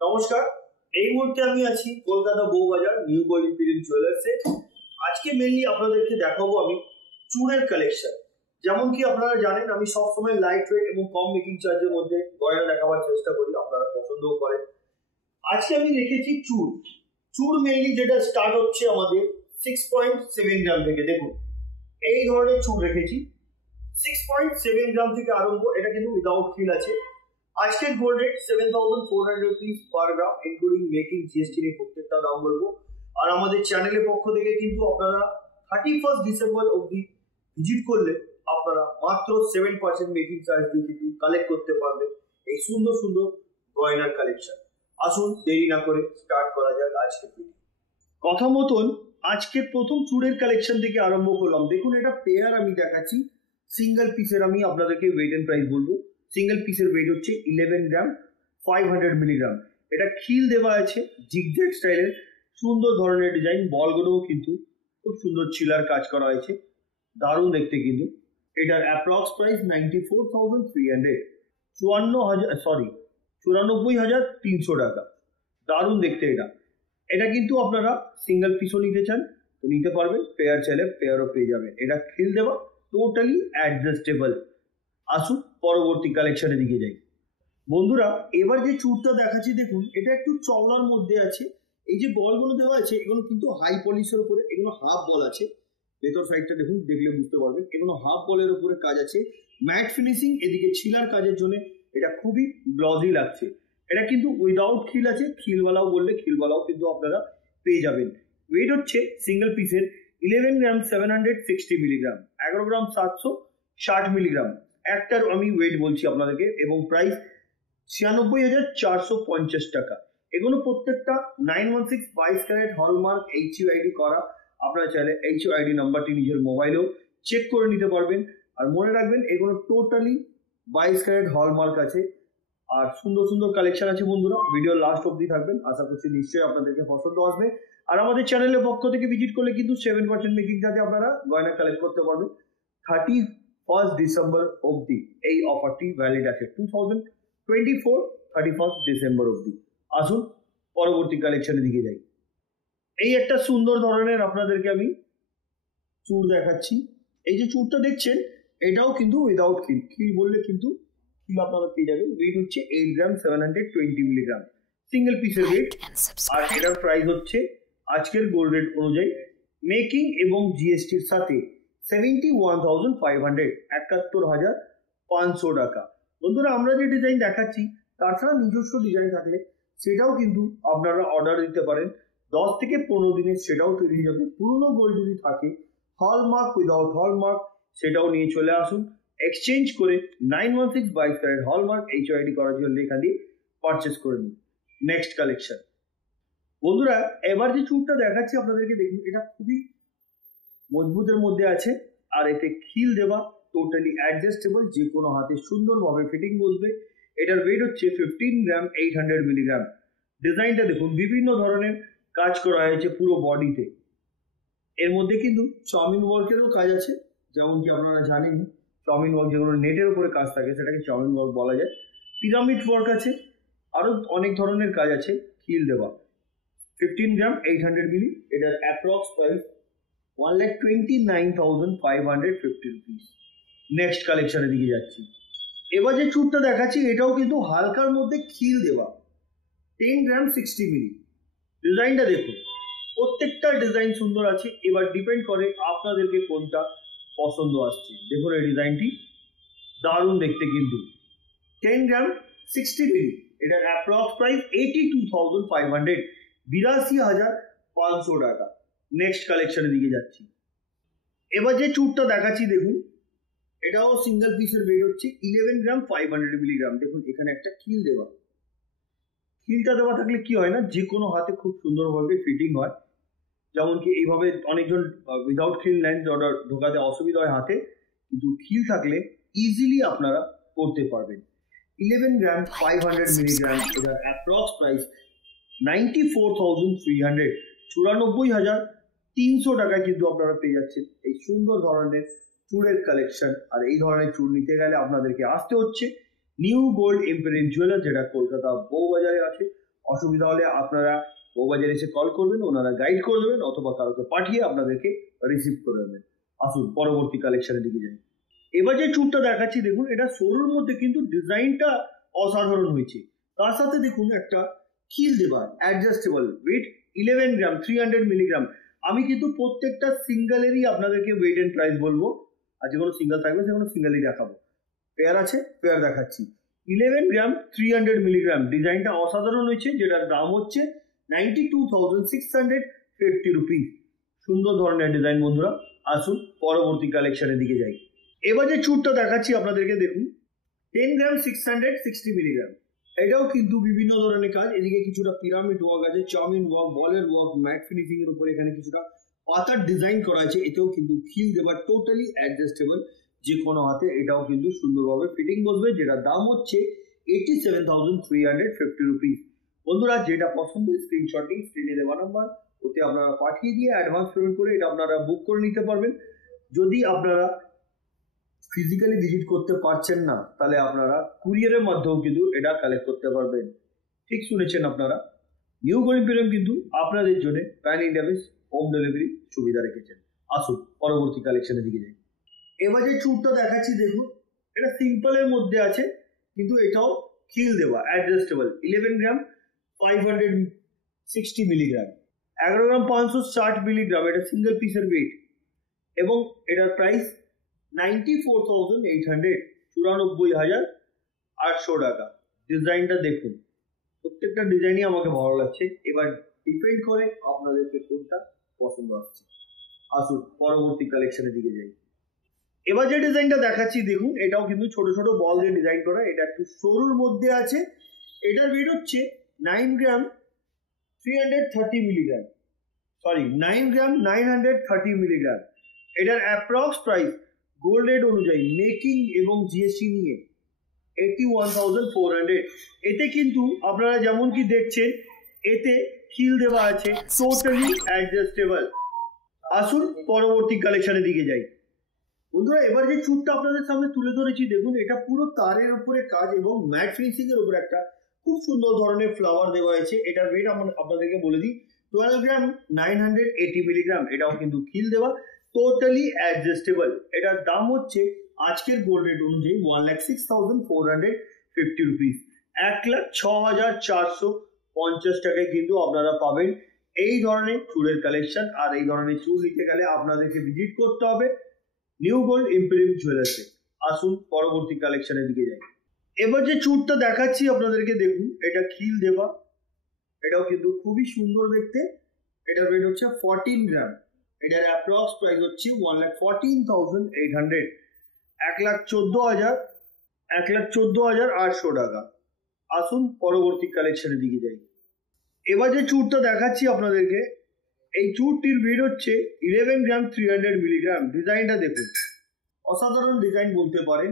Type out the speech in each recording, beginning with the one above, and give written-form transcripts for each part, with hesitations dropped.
নমস্কার, এই মুহূর্তে আমি আছি Kolkata Bowbazar New Gold Imperial জুয়েলার্সে। আজকে মেনলি আপনাদেরকে দেখাবো আমি চূড়ের কালেকশন। যেমন কি আপনারা জানেন, আমি সবসময় লাইট ওয়েট এবং কম মেকিং চার্জের মধ্যে গয়না দেখাবার চেষ্টা করি, আপনারা পছন্দও করেন। আজকে আমি রেখেছি চূড় মেনলি যেটা স্টার্ট হচ্ছে আমাদের 6.7 গ্রাম থেকে। দেখুন এই ধরনের চূড় রেখেছি 6.7 গ্রাম থেকে আরম্ভ। এটা কিন্তু উইদাউট খিল আছে। আজকের গোল্ড রেট 7,400 রুপিস পার গ্রাম, ইনক্লুডিং মেকিং জিএসটি নিয়ে প্রত্যেকটা দাম বলবো। আর আমাদের চ্যানেলের পক্ষ থেকে কিন্তু আপনারা 31 ডিসেম্বর অবধি ভিজিট করলে আপনারা মাত্র 7% মেকিং চার্জ দিয়ে কিন্তু কালেক্ট করতে পারবেন এই সুন্দর সুন্দর গয়নার কালেকশন। আসুন দেরি না করে স্টার্ট করা যাক আজকের ভিডিও। কথা মতন আজকের প্রথম চূড়ের কালেকশন থেকে আরম্ভ করলাম। দেখুন এটা পেয়ার আমি দেখাচ্ছি, সিঙ্গেল পিসের আমি আপনাদেরকে ওয়েট এন্ড প্রাইস বলবো। সিঙ্গেল পিসের ওয়েট হচ্ছে 11 গ্রাম 500 মিলিগ্রাম। এটা খিল দেওয়া আছে জিগজ্যাগ স্টাইলের, সুন্দর ধরনের ডিজাইন, বলগুলোও কিন্তু খুব সুন্দর চিলার কাজ করা হয়েছে, দারুণ দেখতে কিন্তু। এটার অ্যাপ্রক্স প্রাইস 94,300, 94,300 টাকা। দারুণ দেখতে এটা কিন্তু আপনারা সিঙ্গেল পিসও নিতে চান তো নিতে পারবেন, পেয়ার চাইলে পেয়ারও পেয়ে যাবেন। এটা খিল দেওয়া, টোটালি অ্যাডজাস্টেবল। আসুন পরবর্তী কালেকশনের দিকে যাই। বন্ধুরা এবার যে চূড়টা দেখাচ্ছি দেখুন, এটা একটু চওড়ার মধ্যে আছে। এই যে বলগুলো দেওয়া আছে এগুলো কিন্তু হাই পলিশের উপরে, এগুলো হাফ বল আছে। ভেতর সাইডটা দেখুন, দেখলে বুঝতে পারবেন এগুলো হাফ বলের উপরে কাজ আছে, ম্যাট ফিনিশিং। এদিকে ছিলার কাজের জন্য এটা খুবই গ্লজি লাগছে। এটা কিন্তু উইদাউট খিল আছে, খিলওয়ালাও বললে খিলওয়ালাও কিন্তু আপনারা পেয়ে যাবেন। ওয়েট হচ্ছে সিঙ্গেল পিসের 11 গ্রাম 760 মিলিগ্রাম, 11 গ্রাম 760 মিলিগ্রাম। একটার আমি ওয়েট বলছি আপনাদেরকে, এবং প্রাইস 96,450 টাকা। এগুলো প্রত্যেকটা 916 22 ক্যারেট হলমার্ক HUID করা। আপনারা চাইলে HUID নাম্বারটি নিজের মোবাইলেও চেক করে নিতে পারবেন। আর মনে রাখবেন এগুলো টোটালি 22 ক্যারেট হলমার্ক আছে। আর সুন্দর সুন্দর কালেকশন আছে বন্ধুরা, ভিডিও লাস্ট অবধি থাকবেন, আশা করছি নিশ্চয়ই আপনাদেরকে পছন্দ আসবে। আর আমাদের চ্যানেলের পক্ষ থেকে ভিজিট করলে কিন্তু 7% মেকিং চার্জে আপনারা গয়না কালেক্ট করতে পারবেন। 31 ডিসেম্বর অবধি এই অফারটি ভ্যালিড আছে, 2024 31 ডিসেম্বর অবধি। আসুন পরবর্তী কালেকশনের দিকে যাই। এই একটা সুন্দর ধরনের আপনাদেরকে আমি চূড় দেখাচ্ছি। এই যে চূড়টা দেখছেন এটাও কিন্তু উইদাউট খিল। খিল বললে কিন্তু খিল আপনারা পেয়ে যাবেন। ওয়েট হচ্ছে 8 গ্রাম 720 মিলিগ্রাম, সিঙ্গেল পিসের ওয়েট। আর এটার প্রাইস হচ্ছে আজকের গোল্ড রেট অনুযায়ী মেকিং এবং জিএসটির সাথে 71,500, 71,500 টাকা। বন্ধুরা আমরা যে ডিজাইন দেখাচ্ছি তাছাড়া নিজস্ব ডিজাইন থাকলে সেটাও কিন্তু আপনারা অর্ডার দিতে পারেন। 10 থেকে 15 দিনে সেটাও তৈরি হয়ে যাবে। পুরনো গোল্ড যদি থাকে, হলমার্ক উইদাউট হলমার্ক, সেটাও নিয়ে চলে আসুন। এক্সচেঞ্জ করে 916 22 ক্যারেট হলমার্ক HUID করার জন্য লেখা দিয়ে পারচেস করে নিন। নেক্সট কালেকশন বন্ধুরা, এবার যে চূড়টা দেখাচ্ছি আপনাদেরকে দেখুন, এটা খুবই মজবুতের মধ্যে আছে। আর এতে খিল দেওয়া, টোটালি অ্যাডজাস্টেবল, যে কোনো হাতে সুন্দরভাবে ফিটিং বসবে। এটার ওয়েট হচ্ছে 15 গ্রাম 800 মিলিগ্রাম। ডিজাইনটা দেখুন, বিভিন্ন ধরনের কাজ করা হয়েছে পুরো বডিতে। এর মধ্যে কিন্তু চাউমিন ওয়ার্কেরও কাজ আছে, যেমন কি আপনারা জানেন চাউমিন ওয়ার্ক যেগুলো নেটের উপরে কাজ থাকে সেটাকে চাউমিন ওয়ার্ক বলা যায়। পিরামিড ওয়ার্ক আছে, আরো অনেক ধরনের কাজ আছে। খিল দেওয়া 15 গ্রাম 800 মিলি। এটার অ্যাপ্রক্স প্রাইস 1,29,550 রুপিস। নেক্সট কালেকশনের দিকে যাচ্ছি। এবার যে চূড়টা দেখাচ্ছি এটাও কিন্তু হালকার মধ্যে খিল দেওয়া, 10 গ্রাম 60 মিলি। ডিজাইনটা দেখুন, প্রত্যেকটা ডিজাইন সুন্দর আছে। এবার ডিপেন্ড করে আপনাদেরকে কোনটা পছন্দ আসছে। দেখুন এই ডিজাইনটি দারুণ দেখতে কিন্তু, 10 গ্রাম 60 মিলি। এটার অ্যাপ্রক্স প্রাইস 82,500, 82,500 টাকা। নেক্সট কালেকশনের দিকে যাচ্ছি। এবার যে চূড়টা দেখাচ্ছি দেখুন, এটাও সিঙ্গেল পিসের ওয়েট হচ্ছে 11 গ্রাম 500 মিলিগ্রাম। দেখুন এখানে একটা খিল দেওয়া। খিলটা দেওয়া থাকলে কি হয় না, যে কোনো হাতে খুব সুন্দরভাবে ফিটিং হয়। যেমন কি এইভাবে অনেকজন উইদাউট খিল নেন, অর্ডার ঢোকাতে অসুবিধা হয় হাতে, কিন্তু খিল থাকলে ইজিলি আপনারা করতে পারবেন। 11 গ্রাম 500 মিলিগ্রাম। এটার অ্যাপ্রক্স প্রাইস 94,300, 94,300 টাকায় কিন্তু আপনারা পেয়ে যাচ্ছেন এই সুন্দর ধরনের চূড়ের কালেকশন। আর এই ধরনের চূড় নিতে গেলে আপনাদেরকে আসতে হচ্ছে নিউ গোল্ড ইম্পিরিয়াল জুয়েলার্স, যেটা কলকাতা বউবাজারে আছে। অসুবিধা হলে আপনারা বউবাজার এসে কল করবেন, ওনারা গাইড করে দেবেন অথবা কারোকে পাঠিয়ে আপনাদেরকে রিসিভ করে নেবেন। আসুন পরবর্তী কালেকশনের দিকে যাই। এবার যে চুরটা দেখাচ্ছি দেখুন, এটা সরুর মধ্যে কিন্তু ডিজাইনটা অসাধারণ হয়েছে। তার সাথে দেখুন একটা খিল দেওয়া, অ্যাডজাস্টেবল, ওয়েট 11 গ্রাম, 300 মিলিগ্রাম। আমি কিন্তু প্রত্যেকটা সিঙ্গেলেরই আপনাদেরকে ওয়েট এন্ড প্রাইস বলবো, আর যে কোনো সিঙ্গেল থাকবে সেগুলো সিঙ্গেলই দেখাবো। পেয়ার আছে, পেয়ার দেখাচ্ছি। 11 গ্রাম 300 মিলিগ্রাম, ডিজাইনটা অসাধারণ হয়েছে, যেটার দাম হচ্ছে 92,650 রুপিস। সুন্দর ধরনের ডিজাইন বন্ধুরা। আসুন পরবর্তী কালেকশনের দিকে যাই। এবার যে চুরটা দেখাচ্ছি আপনাদেরকে দেখুন, 10 গ্রাম 660 মিলিগ্রাম। এটাও কিন্তু বিভিন্ন ধরনের কাজ, এদিকে কিছুটা পিরামিড ওয়ার্ক আছে, চাউমিন ওয়ার্ক, বলের ওয়ার্ক, ম্যাট ফিনিশিং এর উপরে এখানে কিছুটা পাতার ডিজাইন করা আছে। এতেও কিন্তু খিল দেওয়া, টোটালি অ্যাডজাস্টেবল, যে কোনো হাতে এটাও কিন্তু সুন্দরভাবে ফিটিং বসবে, যেটা দাম হচ্ছে 87,350 রুপিস। বন্ধুরা যেটা পছন্দ স্ক্রিনশটটি স্ক্রিনে দেওয়া নাম্বার, ওতে আপনারা পাঠিয়ে দিয়ে অ্যাডভান্স পেমেন্ট করে এটা আপনারা বুক করে নিতে পারবেন। যদি আপনারা ফিজিক্যালি ভিজিট করতে পারছেন না, তাহলে আপনারা কুরিয়ারের মাধ্যমেও কিন্তু এটা কালেক্ট করতে পারবেন। ঠিক শুনেছেন আপনারা, নিউ গো ইম্পেরিয়াম কিন্তু আপনাদের জন্য pan India base home delivery সুবিধা রেখেছেন। আসুন পরবর্তী কালেকশনের দিকে যাই। এবার যে চুরটা দেখাচ্ছি দেখুন, এটা সিম্পলের মধ্যে আছে, কিন্তু এটাও খিল দেওয়া, অ্যাডজাস্টেবল। 11 গ্রাম 560 মিলিগ্রাম, 11 গ্রাম 560 মিলিগ্রাম, এটা সিঙ্গেল পিসের ওয়েট, এবং এটার প্রাইস 94,800, 94,800 টাকা। ডিজাইনটা দেখুন, প্রত্যেকটা ডিজাইনই আমাকে ভালো লাগছে। এবার ডিপেন্ড করে আপনাদেরকে কোনটা পছন্দ আসছে। আসুন পরবর্তী কালেকশনের দিকে যাই। এবার যে ডিজাইনটা দেখাচ্ছি দেখুন, এটাও কিন্তু ছোট ছোট বল দিয়ে ডিজাইন করা, এটা একটু সরুর মধ্যে আছে। এটার ওয়েট হচ্ছে 9 গ্রাম 330 মিলিগ্রাম, সরি 9 গ্রাম 930 মিলিগ্রাম। এটার অ্যাপ্রক্স প্রাইস গোল্ড রেট অনুযায়ী মেকিং এবং জিএসটি নিয়ে 81,400। এতে কিন্তু আপনারা যেমন কি দেখছেন, এতে খিল দেওয়া আছে, টোটালি অ্যাডজাস্টেবল। আসুন পরবর্তী কালেকশনের দিকে যাই। বন্ধুরা এবার যে চুরটা আপনাদের সামনে তুলে ধরেছি দেখুন, এটা পুরো তারের উপরে কাজ এবং ম্যাট ফিনিশিং এর উপরে একটা খুব সুন্দর ধরনের ফ্লাওয়ার দেওয়া হয়েছে। এটার ওয়েট আপনাদেরকে বলে দিই, 12 গ্রাম 980 মিলিগ্রাম। এটাও কিন্তু খিল দেওয়া, টোটালি অ্যাডজাস্টেবল। এটার দাম হচ্ছে আজকের গোল্ড রেট অনুযায়ী 1,06,450 রুপিস, 1,06,450 টাকায় কিন্তু আপনারা পাবেন এই ধরনের চুলের কালেকশন। আর এই ধরনের চুল নিতে গেলে আপনাদেরকে ভিজিট করতে হবে নিউ গোল্ড ইম্পেরিয়াম জুয়েলার্সে। আসুন পরবর্তী কালেকশনের দিকে যাই। এবার যে চুরটা দেখাচ্ছি আপনাদেরকে দেখুন, এটা খিল দেওয়া, এটাও কিন্তু খুবই সুন্দর দেখতে। এটার ওয়েট হচ্ছে 14 গ্রাম, এটার অ্যাপ্রক্স প্রাইস হচ্ছে 1,14,800, 1,14,800 টাকা। আসুন পরবর্তী কালেকশনের দিকে যাই। এবার যে চুরটা দেখাচ্ছি আপনাদেরকে, এই চুরটির ওয়েট হচ্ছে 11 গ্রাম 300 মিলিগ্রাম। ডিজাইনটা দেখুন, অসাধারণ ডিজাইন বলতে পারেন,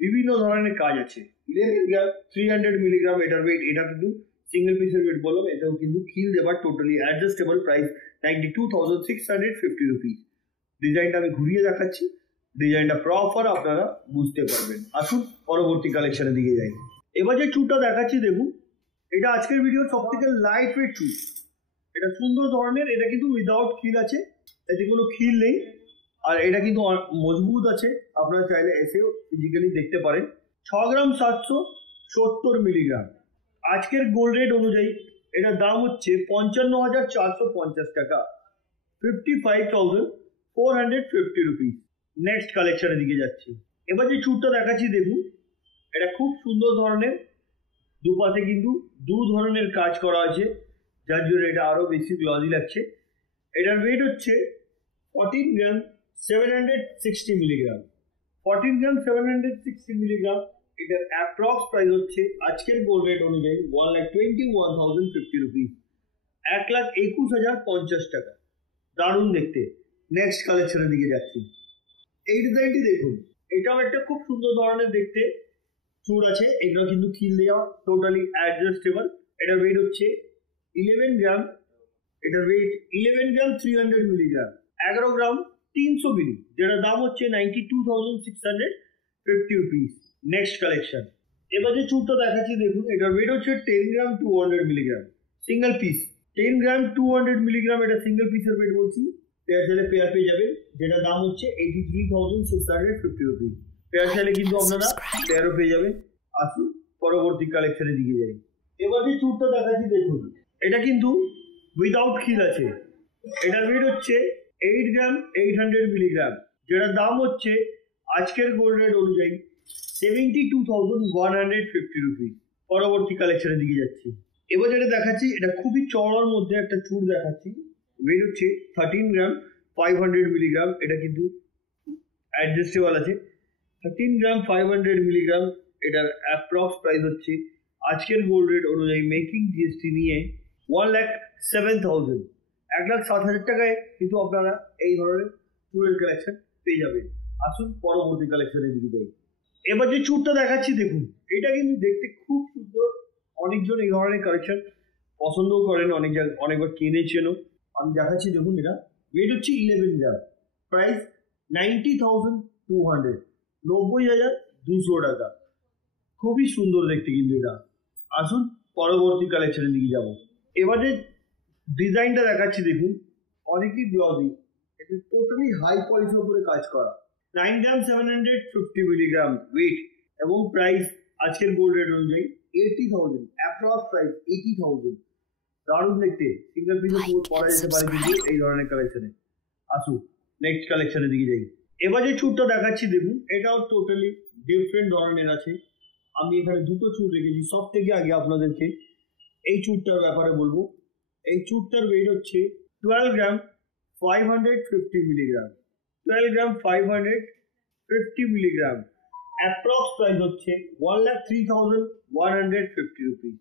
বিভিন্ন ধরনের কাজ আছে। 11 গ্রাম 300 মিলিগ্রাম এটার ওয়েট, এটা কিন্তু সিঙ্গেল পিসের ওয়েট বললাম। এটাও কিন্তু খিল দেবার, টোটালি অ্যাডজাস্টেবল, প্রাইস 92,650 রুপিস। ডিজাইনটা আমি ঘুরিয়ে দেখাচ্ছি, ডিজাইনটা প্রপার আপনারা বুঝতে পারবেন। আসুন পরবর্তী কালেকশনের দিকে যাই। এবার যে চুরটা দেখাচ্ছি দেখুন, এটা আজকের ভিডিওর সব থেকে লাইট ওয়েট চুর। এটা সুন্দর ধরনের, এটা কিন্তু উইদাউট খিল আছে, এতে কোনো খিল নেই, আর এটা কিন্তু মজবুত আছে। আপনারা চাইলে এসেও ফিজিক্যালি দেখতে পারেন। 6 গ্রাম 770 মিলিগ্রাম, আজকের গোল্ড রেট অনুযায়ী এটার দাম হচ্ছে 55,450 টাকা, 55,450 রুপিস। নেক্সট কালেকশনের দিকে যাচ্ছি। এবার যে চুরটা দেখাচ্ছি দেখুন, এটা খুব সুন্দর ধরনের, দুপাশে কিন্তু দু ধরনের কাজ করা আছে, যার জন্য এটা আরো বেশি গ্লজি লাগছে। এটার ওয়েট হচ্ছে 14 গ্রাম 760 মিলিগ্রাম, 14 গ্রাম 760 মিলিগ্রাম। এটার অ্যাপ্রক্স প্রাইস হচ্ছে আজকের গোল্ড রেট অনুযায়ী 1,21,050 রুপিস, 1,21,050 টাকা। দারুণ দেখতে। নেক্সট কালেকশনের দিকে যাচ্ছি। এই ডিজাইনটি দেখুন, এটাও একটা খুব সুন্দর ধরনের দেখতে চুর আছে। এটা কিন্তু খিল দেওয়া, টোটালি অ্যাডজাস্টেবল। এটার ওয়েট হচ্ছে 11 গ্রাম, এটার ওয়েট 11 গ্রাম 300 মিলিগ্রাম, 11 গ্রাম 300 মিলি, যেটার দাম হচ্ছে 92,650 রুপিস। Next collection. এবার যে চুরটা দেখাচ্ছি দেখুন, এটার ওয়েট হচ্ছে 10 গ্রাম 200 মিলিগ্রাম, সিঙ্গেল পিস 10 গ্রাম 200 মিলিগ্রাম, এটা সিঙ্গেল পিসের ওয়েট বলছি। পেয়ার চাইলে পেয়ার পেয়ে যাবেন, যেটা দাম হচ্ছে 83,650 রুপিস। পেয়ার চাইলে কিন্তু আপনারা পেয়ারও পেয়ে যাবেন। আসুন পরবর্তী কালেকশনের দিকে যাই। এবার যে চুরটা দেখাচ্ছি দেখুন, এটা কিন্তু উইদাউট খিল আছে। এটার ওয়েট হচ্ছে 8 গ্রাম 800 মিলিগ্রাম, যেটার দাম হচ্ছে আজকের গোল্ড রেট অনুযায়ী 72,150 রুপিস। পরবর্তী কালেকশনের দিকে যাচ্ছি। এবার যেটা দেখাচ্ছি এটা খুবই চড়ার মধ্যে একটা চুর দেখাচ্ছি। ওয়েট হচ্ছে 13 গ্রাম 500 মিলিগ্রাম, এটা কিন্তু অ্যাডজাস্টেবল আছে। 13 গ্রাম 500 মিলিগ্রাম, এটার অ্যাপ্রক্স প্রাইস হচ্ছে আজকের গোল্ড রেট অনুযায়ী মেকিং জিএসটি নিয়ে 1,07,000, 1,07,000 টাকায় কিন্তু আপনারা এই ধরনের চুরের কালেকশন পেয়ে যাবেন। আসুন পরবর্তী কালেকশনের দিকে যাই। এবার যে চুরটা দেখাচ্ছি দেখুন, এটা কিন্তু দেখতে খুব সুন্দর। অনেকজন এই ধরনের কালেকশন পছন্দও করেন, অনেকবার কিনেছেনও। আমি দেখাচ্ছি দেখুন, এটা ওয়েট হচ্ছে 11 গ্রাম, প্রাইস 90,200, 90,200 টাকা। খুবই সুন্দর দেখতে কিন্তু এটা। আসুন পরবর্তী কালেকশনের দিকে যাব। এবার যে ডিজাইনটা দেখাচ্ছি দেখুন, অনেকই গ্লসি, এটা টোটালি হাই কোয়ালিটির উপরে কাজ করা। 9 গ্রাম 750 মিলিগ্রাম ওয়েট এবং প্রাইস আজকের গোল্ড রেট অনুযায়ী 80,000, অ্যাপ্রক্স প্রাইস 80,000। দারুণ দেখতে, সিঙ্গেল পিসে পরা যেতে পারে কিন্তু এই ধরনের কালেকশনে। আসুন নেক্সট কালেকশনের দিকে যাই। এবার যে চুরটা দেখাচ্ছি দেখুন, এটাও টোটালি ডিফারেন্ট ধরনের আছে। আমি এখানে দুটো চুর রেখেছি। সব থেকে আগে আপনাদেরকে এই চুরটার ব্যাপারে বলবো। এই চুরটার ওয়েট হচ্ছে 12 গ্রাম 550 মিলিগ্রাম, 12 গ্রাম 550 মিলিগ্রাম, অ্যাপ্রক্স প্রাইস হচ্ছে 1,03,150 রুপিস।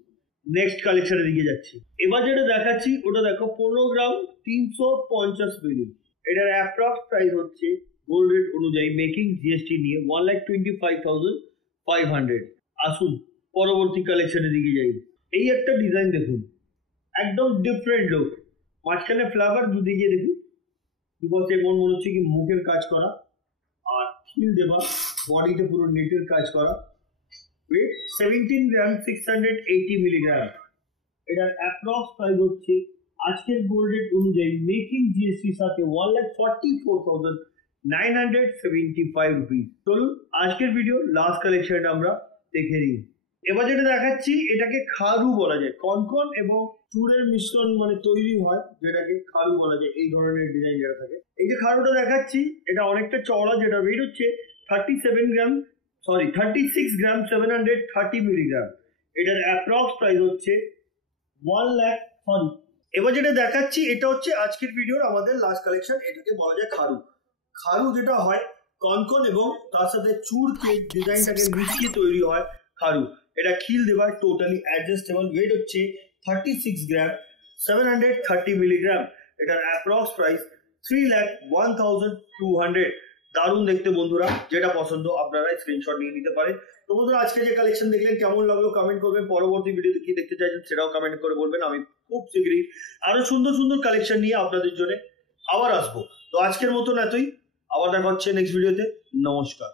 নেক্সট কালেকশনের দিকে যাচ্ছি। এবার যেটা দেখাচ্ছি ওটা দেখো 15 গ্রাম 350 মিলি, এটার অ্যাপ্রক্স প্রাইস হচ্ছে গোল্ড রেট অনুযায়ী মেকিং জিএসটি নিয়ে 1,25,500। আসুন পরবর্তী কালেকশনের দিকে যাই। এই একটা ডিজাইন দেখুন, একদম ডিফারেন্ট লুক। মাঝখানে ফ্লাওয়ার, দুদিকে দেখুন দুপাশে মনে হচ্ছে কি মুখের কাজ করা, আর খিল দেওয়া, বডিতে পুরো নেটের কাজ করা। ওয়েট 17 গ্রাম 680 মিলিগ্রাম, এটার অ্যাপ্রক্স প্রাইস হচ্ছে আজকের গোল্ড রেট অনুযায়ী মেকিং জিএসটির সাথে 1,44,975 রুপিস। চলুন আজকের ভিডিও লাস্ট কালেকশনটা আমরা দেখে নিই। এবার যেটা দেখাচ্ছি এটাকে খারু বলা যায়। কনকন এবং চুরের মিশ্রণ মানে তৈরি হয়, যেটাকে খারু বলা যায়। এই ধরনের ডিজাইন যেটা থাকে, এই যে খারুটা দেখাচ্ছি এটা অনেকটা চওড়া, যেটা ওয়েট হচ্ছে 36 গ্রাম 730 মিলিগ্রাম, এটার অ্যাপ্রক্স প্রাইস হচ্ছে 1 লাখ। এবার যেটা দেখাচ্ছি এটা হচ্ছে আজকের ভিডিওর আমাদের লাস্ট কালেকশন। এটাকে বলা যায় খারু। খারু যেটা হয় কনকন এবং তার সাথে চুরকে ডিজাইনটাকে মিশিয়ে তৈরি হয় খারু। এটা খিল দেওয়ার, টোটালি অ্যাডজাস্টেবল। ওয়েট হচ্ছে 36 গ্রাম 730 মিলিগ্রাম, এটার অ্যাপ্রক্স প্রাইস 3,01,200। দারুণ দেখতে বন্ধুরা, যেটা পছন্দ আপনারা স্ক্রিনশট নিয়ে নিতে পারেন। তো বন্ধুরা আজকে যে কালেকশন দেখলেন কেমন লাগলো কমেন্ট করবেন। পরবর্তী ভিডিওতে কি দেখতে চাইছেন সেটাও কমেন্ট করে বলবেন। আমি খুব শীঘ্রই আরো সুন্দর সুন্দর কালেকশন নিয়ে আপনাদের জন্য আবার আসবো। তো আজকের মতন এতই, আবার দেখা হচ্ছে নেক্সট ভিডিওতে। নমস্কার।